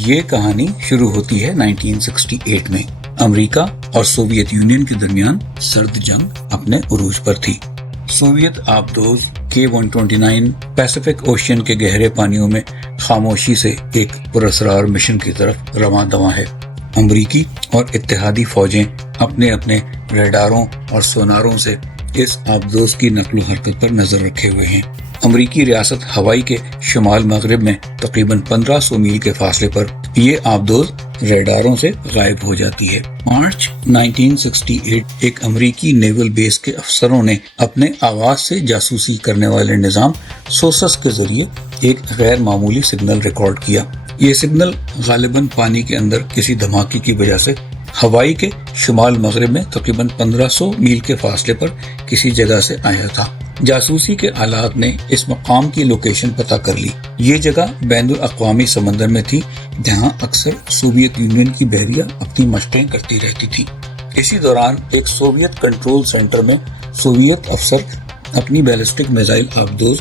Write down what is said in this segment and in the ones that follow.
یہ کہانی شروع ہوتی ہے 1968 میں۔ امریکہ اور سوویت یونین کے درمیان سرد جنگ اپنے عروج پر تھی۔ سوویت آبدوز K-129 پیسیفک اوشین کے گہرے پانیوں میں خاموشی سے ایک پراسرار مشن کی طرف رواں دواں ہے۔ امریکی اور اتحادی فوجیں اپنے اپنے ریڈاروں اور سوناروں سے اس آبدوز کی نقل و حرکت پر نظر رکھے ہوئے ہیں۔ امریکی ریاست ہوائی کے شمال مغرب میں تقریباً 1500 میل کے فاصلے پر یہ آبدوز ریڈاروں سے غائب ہو جاتی ہے۔ مارچ 1968 ایک امریکی نیول بیس کے افسروں نے اپنے آواز سے جاسوسی کرنے والے نظام سوسس کے ذریعے ایک غیر معمولی سگنل ریکارڈ کیا۔ یہ سگنل غالباً پانی کے اندر کسی دھماکے کی وجہ سے ہوائی کے شمال مغرب میں تقریباً 1500 میل کے فاصلے پر کسی جگہ سے آیا تھا۔ جاسوسی کے آلات نے اس مقام کی لوکیشن پتہ کر لی۔ یہ جگہ بین الاقوامی سمندر میں تھی جہاں اکثر سوویت یونین کی بحریہ اپنی مشقیں کرتی رہتی تھی۔ اسی دوران ایک سوویت کنٹرول سینٹر میں سوویت افسر اپنی بیلسٹک میزائل آبدوز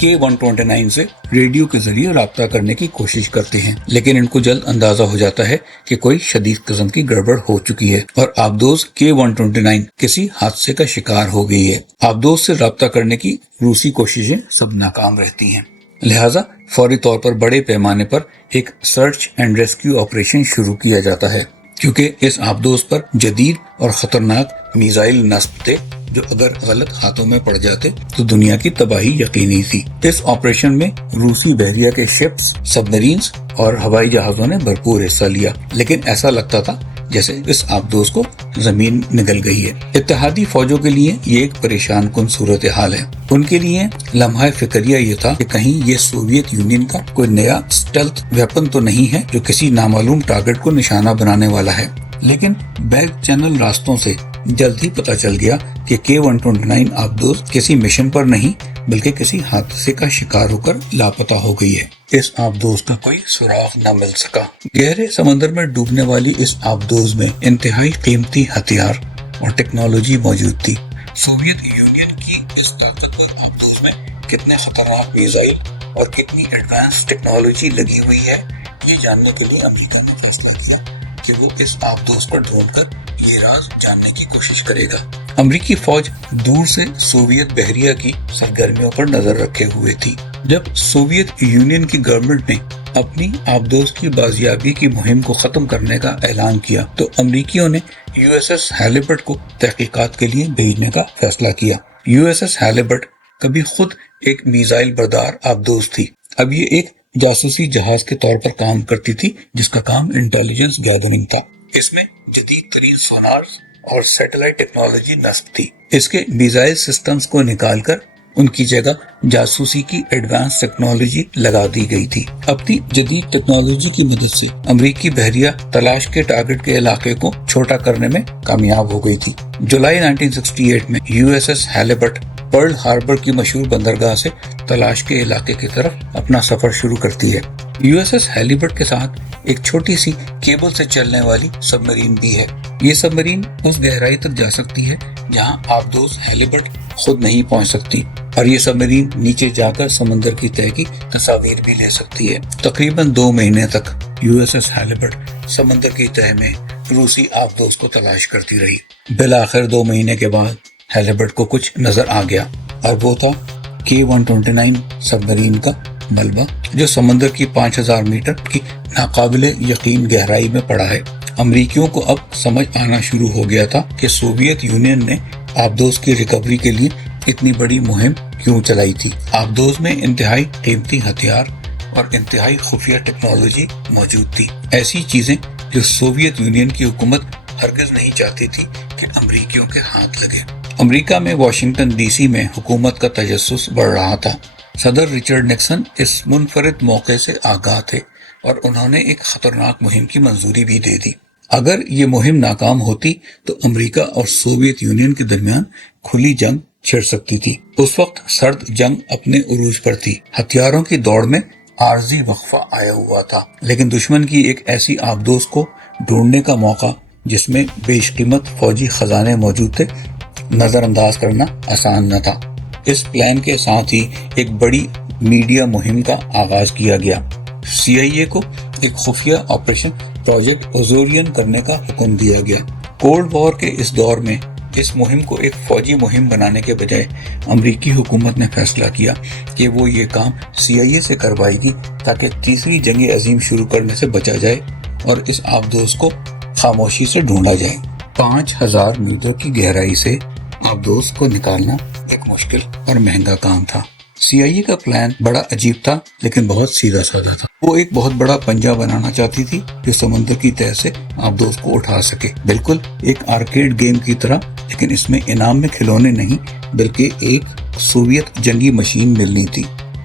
K-129 سے ریڈیو کے ذریعے رابطہ کرنے کی کوشش کرتے ہیں، لیکن ان کو جلد اندازہ ہو جاتا ہے کہ کوئی شدید قسم کی گڑبڑ ہو چکی ہے اور آبدوز K-129 کسی حادثے کا شکار ہو گئی ہے۔ آبدوز سے رابطہ کرنے کی روسی کوششیں سب ناکام رہتی ہیں، لہٰذا فوری طور پر بڑے پیمانے پر ایک سرچ اینڈ ریسکیو آپریشن شروع کیا جاتا ہے، کیونکہ اس آبدوز پر جدید اور خطرناک میزائل نصب تھے جو اگر غلط ہاتھوں میں پڑ جاتے تو دنیا کی تباہی یقینی تھی۔ اس آپریشن میں روسی بحریہ کے شپس، سبمرینز اور ہوائی جہازوں نے بھرپور حصہ لیا، لیکن ایسا لگتا تھا جیسے اس آبدوز کو زمین نگل گئی ہے۔ اتحادی فوجوں کے لیے یہ ایک پریشان کن صورتحال ہے۔ ان کے لیے لمحہ فکریہ یہ تھا کہ کہیں یہ سوویت یونین کا کوئی نیا اسٹیلتھ ویپن تو نہیں ہے جو کسی نامعلوم ٹارگٹ کو نشانہ بنانے والا ہے، لیکن بیک چینل راستوں سے جلد ہی پتہ چل گیا کہ K-129 آبدوز کسی مشن پر نہیں بلکہ کسی حادثے کا شکار ہو کر لاپتہ ہو گئی ہے۔ اس آبدوز کا کوئی سراغ نہ مل سکا۔ گہرے سمندر میں ڈوبنے والی اس آبدوز میں انتہائی قیمتی ہتھیار اور ٹیکنالوجی موجود تھی۔ سوویت یونین کی اس طاقتور آبدوز میں کتنے خطرناک میزائل اور کتنی ایڈوانس ٹیکنالوجی لگی ہوئی ہے، یہ جاننے کے لیے امریکہ نے فیصلہ کیا کہ وہ اس آبدوز پر ڈھونڈ کر یہ راز جاننے کی کوشش کرے گا۔ امریکی فوج دور سے سوویت بحریہ کی سرگرمیوں پر نظر رکھے ہوئے تھی۔ جب سوویت یونین کی گورنمنٹ نے اپنی آبدوز کی بازیابی کی مہم کو ختم کرنے کا اعلان کیا تو امریکیوں نے USS ہیلیبرٹ کو تحقیقات کے لیے بھیجنے کا فیصلہ کیا۔ USS ہیلیبرٹ کبھی خود ایک میزائل بردار آبدوز تھی، اب یہ ایک جاسوسی جہاز کے طور پر کام کرتی تھی جس کا کام انٹیلیجنس گیدرنگ تھا۔ اس میں جدید ترین سونارز اور سیٹلائٹ ٹیکنالوجی نصب تھی۔ اس کے میزائل سسٹمز کو نکال کر ان کی جگہ جاسوسی کی ایڈوانس ٹیکنالوجی لگا دی گئی تھی۔ اپنی جدید ٹیکنالوجی کی مدد سے امریکی بحریہ تلاش کے ٹارگٹ کے علاقے کو چھوٹا کرنے میں کامیاب ہو گئی تھی۔ جولائی 1968 میں USS ہیلیبرٹ پرل ہاربر کی مشہور بندرگاہ سے تلاش کے علاقے کی طرف اپنا سفر شروع کرتی ہے۔ USS ہیلیبرٹ کے ساتھ ایک چھوٹی سی کیبل سے چلنے والی سبمرین بھی ہے۔ یہ سبمرین اس گہرائی تک جا سکتی ہے جہاں آبدوز ہیلیبرٹ خود نہیں پہنچ سکتی، اور یہ سبمرین نیچے جا کر سمندر کی تہہ کی تصاویر بھی لے سکتی ہے۔ تقریباً 2 مہینے تک USS ہیلیبرٹ سمندر کی تہہ میں روسی آبدوز کو تلاش کرتی رہی۔ بالآخر 2 مہینے کے بعد ہیلیبرٹ کو کچھ نظر آ گیا، اور وہ تھا K-129 سبمرین کا ملبہ جو سمندر کی 5000 میٹر کی ناقابل یقین گہرائی میں پڑا ہے۔ امریکیوں کو اب سمجھ آنا شروع ہو گیا تھا کہ سوویت یونین نے آبدوز کی ریکوری کے لیے اتنی بڑی مہم کیوں چلائی تھی۔ آبدوز میں انتہائی قیمتی ہتھیار اور انتہائی خفیہ ٹیکنالوجی موجود تھی، ایسی چیزیں جو سوویت یونین کی حکومت ہرگز نہیں چاہتی تھی کہ امریکیوں کے ہاتھ لگے۔ امریکہ میں واشنگٹن DC میں حکومت کا تجسس بڑھ رہا تھا۔ صدر رچرڈ نکسن اس منفرد موقع سے آگاہ تھے اور انہوں نے ایک خطرناک مہم کی منظوری بھی دے دی۔ اگر یہ مہم ناکام ہوتی تو امریکہ اور سوویت یونین کے درمیان کھلی جنگ چھڑ سکتی تھی۔ اس وقت سرد جنگ اپنے عروج پر تھی، ہتھیاروں کی دوڑ میں عارضی وقفہ آیا ہوا تھا، لیکن دشمن کی ایک ایسی آبدوز کو ڈھونڈنے کا موقع جس میں بیش قیمت فوجی خزانے موجود تھے نظر انداز کرنا آسان نہ تھا۔ اس پلان کے ساتھ ہی ایک بڑی میڈیا مہم کا آغاز کیا گیا۔ CIA کو ایک خفیہ آپریشن پروجیکٹ اوزورین کرنے کا حکم دیا گیا۔ کولڈ وار کے اس دور میں اس مہم کو ایک فوجی مہم بنانے کے بجائے امریکی حکومت نے فیصلہ کیا کہ وہ یہ کام CIA سے کروائے گی تاکہ تیسری جنگ عظیم شروع کرنے سے بچا جائے اور اس آبدوز کو خاموشی سے ڈھونڈا جائے۔ 5000 میٹر کی گہرائی سے آبدوز کو نکالنا ایک مشکل اور مہنگا کام تھا۔ CIA کا پلان بڑا عجیب تھا لیکن بہت سیدھا سادہ تھا۔ وہ ایک بہت بڑا پنجہ بنانا چاہتی تھی جو سمندر کی تہہ سے آبدوز کو اٹھا سکے، بالکل ایک آرکیڈ گیم کی طرح، لیکن اس میں انعام میں کھلونے نہیں بلکہ ایک سوویت جنگی مشین ملنی تھی۔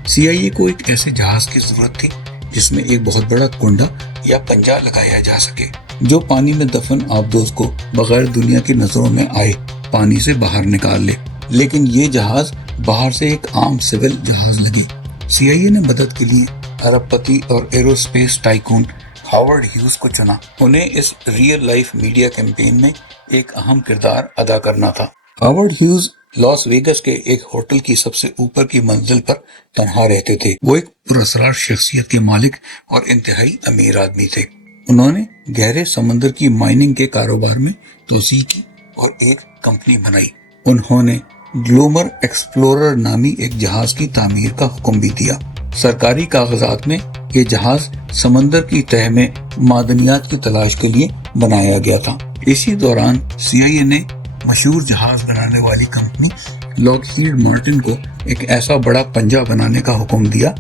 CIA کو ایک ایسے جہاز کی ضرورت تھی جس میں ایک بہت بڑا کنڈا یا پنجہ لگایا جا سکے جو پانی میں دفن آبدوز کو بغیر دنیا کی نظروں میں آئے پانی سے باہر نکال لے، لیکن یہ جہاز باہر سے ایک عام سول جہاز لگے۔ CIA نے مدد کے لیے ارب پتی اور ایروسپیس ٹائکون ہاورڈ ہیوز کو چنا۔ انہیں اس ریئل لائف میڈیا کیمپین میں ایک اہم کردار ادا کرنا تھا۔ ہاورڈ ہیوز لاس ویگس کے ایک ہوٹل کی سب سے اوپر کی منزل پر تنہا رہتے تھے۔ وہ ایک پراسرار شخصیت کے مالک اور انتہائی امیر آدمی تھے۔ انہوں نے گہرے سمندر کی مائننگ کے کاروبار میں توسیع کی اور ایک کمپنی بنائی۔ انہوں نے گلومر ایکسپلورر نامی ایک جہاز کی تعمیر کا حکم بھی دیا۔ سرکاری کاغذات میں یہ جہاز سمندر کی تہہ میں معدنیات کی تلاش کے لیے بنایا گیا تھا۔ اسی دوران CIA نے مشہور جہاز بنانے والی کمپنی لاکہیڈ مارٹن کو ایک ایسا بڑا پنجہ بنانے کا حکم دیا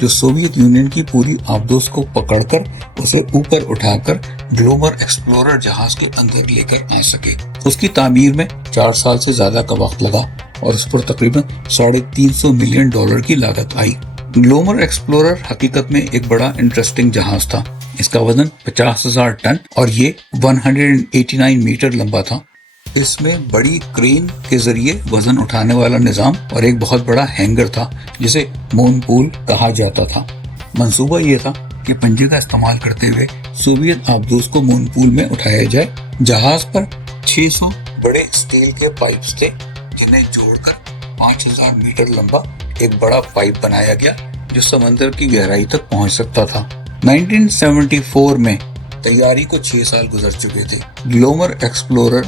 جو سوویت یونین کی پوری آبدوز کو پکڑ کر اسے اوپر اٹھا کر گلومر ایکسپلورر جہاز کے اندر لے کر آ سکے۔ اس کی تعمیر میں 4 سال سے زیادہ کا وقت لگا اور اس پر تقریباً $350 ملین کی لاگت آئی۔ گلومر ایکسپلورر حقیقت میں ایک بڑا انٹرسٹنگ جہاز تھا۔ اس کا وزن 50,000 ٹن اور یہ 189 میٹر لمبا تھا۔ اس میں بڑی کرین کے ذریعے وزن اٹھانے والا نظام اور ایک بہت بڑا ہینگر تھا جسے مون پول کہا جاتا تھا۔ منصوبہ یہ تھا کہ پنجے کا استعمال کرتے ہوئے سوویت آبدوز کو مون پول میں اٹھایا جائے۔ جہاز پر 600 بڑے اسٹیل کے پائپس تھے جنہیں جوڑ کر 5000 میٹر لمبا ایک بڑا پائپ بنایا گیا جو سمندر کی گہرائی تک پہنچ سکتا تھا۔ 1974 میں تیاری کو 6 سال گزر چکے تھے۔ گلومر ایکسپلورر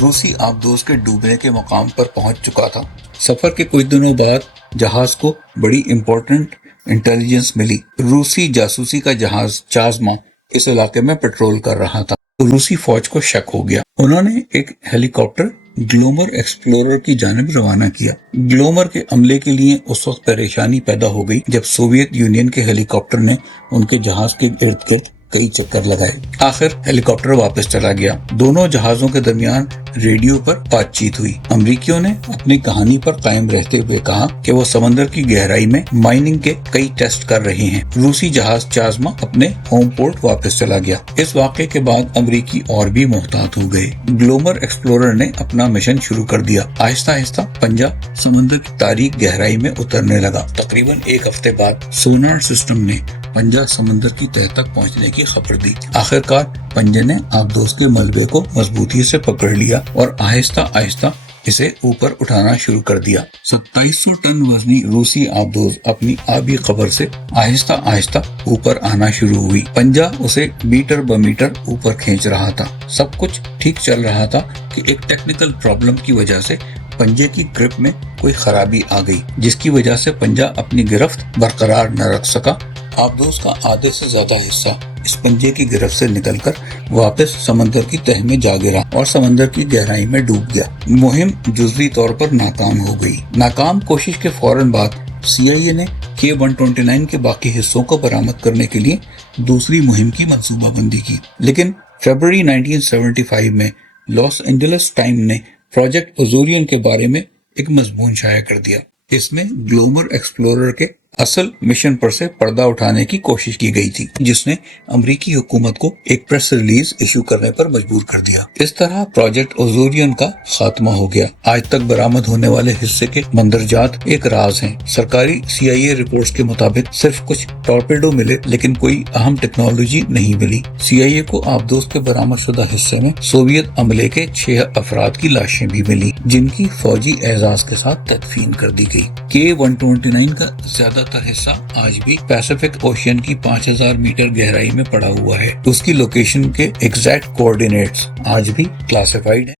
روسی آبدوز کے ڈوبنے کے مقام پر پہنچ چکا تھا۔ سفر کے کچھ دنوں بعد جہاز کو بڑی امپورٹنٹ انٹیلیجنس ملی۔ روسی جاسوسی کا جہاز چازما اس علاقے میں پیٹرول کر رہا تھا۔ روسی فوج کو شک ہو گیا۔ انہوں نے ایک ہیلی کاپٹر گلومر ایکسپلورر کی جانب روانہ کیا۔ گلومر کے عملے کے لیے اس وقت پریشانی پیدا ہو گئی جب سوویت یونین کے ہیلی کاپٹر نے ان کے جہاز کے ارد گرد کئی چکر لگائے۔ آخر ہیلی کاپٹر واپس چلا گیا۔ دونوں جہازوں کے درمیان ریڈیو پر بات چیت ہوئی۔ امریکیوں نے اپنی کہانی پر قائم رہتے ہوئے کہا کہ وہ سمندر کی گہرائی میں مائننگ کے کئی ٹیسٹ کر رہے ہیں۔ روسی جہاز چازما اپنے ہوم پورٹ واپس چلا گیا۔ اس واقعے کے بعد امریکی اور بھی محتاط ہو گئے۔ گلومر ایکسپلورر نے اپنا مشن شروع کر دیا۔ آہستہ آہستہ پنجہ سمندر کی تاریک گہرائی میں اترنے لگا۔ تقریباً 1 ہفتے بعد سونار سسٹم نے پنجہ سمندر کی تہہ تک پہنچنے کی خبر دی۔ آخرکار پنجے نے آبدوز کے ملبے کو مضبوطی سے پکڑ لیا اور آہستہ آہستہ اسے اوپر اٹھانا شروع کر دیا۔ 2700 ٹن وزنی روسی آبدوز اپنی آبی قبر سے آہستہ آہستہ اوپر آنا شروع ہوئی۔ پنجہ اسے میٹر ب میٹر اوپر کھینچ رہا تھا۔ سب کچھ ٹھیک چل رہا تھا کہ ایک ٹیکنیکل پرابلم کی وجہ سے پنجے کی گرپ میں کوئی خرابی آ گئی جس کی وجہ سے پنجہ اپنی گرفت برقرار نہ رکھ سکا۔ آبدوز کا آدھے سے زیادہ حصہ اس پنجے کی گرفت سے نکل کر واپس سمندر کی تہہ میں جا گرا اور سمندر کی گہرائی میں ڈوب گیا۔ مہم جزوی طور پر ناکام ہو گئی۔ ناکام کوشش کے فوراً بعد CIA نے K-129 کے باقی حصوں کو برآمد کرنے کے لیے دوسری مہم کی منصوبہ بندی کی، لیکن فروری 1975 میں لاس اینجلس ٹائم نے پروجیکٹ اوزورین کے بارے میں ایک مضمون شائع کر دیا۔ اس میں گلومر ایکسپلورر کے اصل مشن پر سے پردہ اٹھانے کی کوشش کی گئی تھی، جس نے امریکی حکومت کو ایک پریس ریلیز ایشو کرنے پر مجبور کر دیا۔ اس طرح پروجیکٹ اوزورین کا خاتمہ ہو گیا۔ آج تک برآمد ہونے والے حصے کے مندرجات ایک راز ہیں۔ سرکاری CIA رپورٹس کے مطابق صرف کچھ ٹورپیڈو ملے لیکن کوئی اہم ٹیکنالوجی نہیں ملی۔ CIA کو آبدوز کے برآمد شدہ حصے میں سوویت عملے کے 6 افراد کی لاشیں بھی ملی جن کی فوجی اعزاز کے ساتھ تدفین کر دی گئی۔ K-129 کا زیادہ زیادہ تر حصہ آج بھی پیسیفک اوشین کی 5000 میٹر گہرائی میں پڑا ہوا ہے۔ اس کی لوکیشن کے ایگزیکٹ کوآرڈینیٹس آج بھی کلاسیفائڈ ہیں۔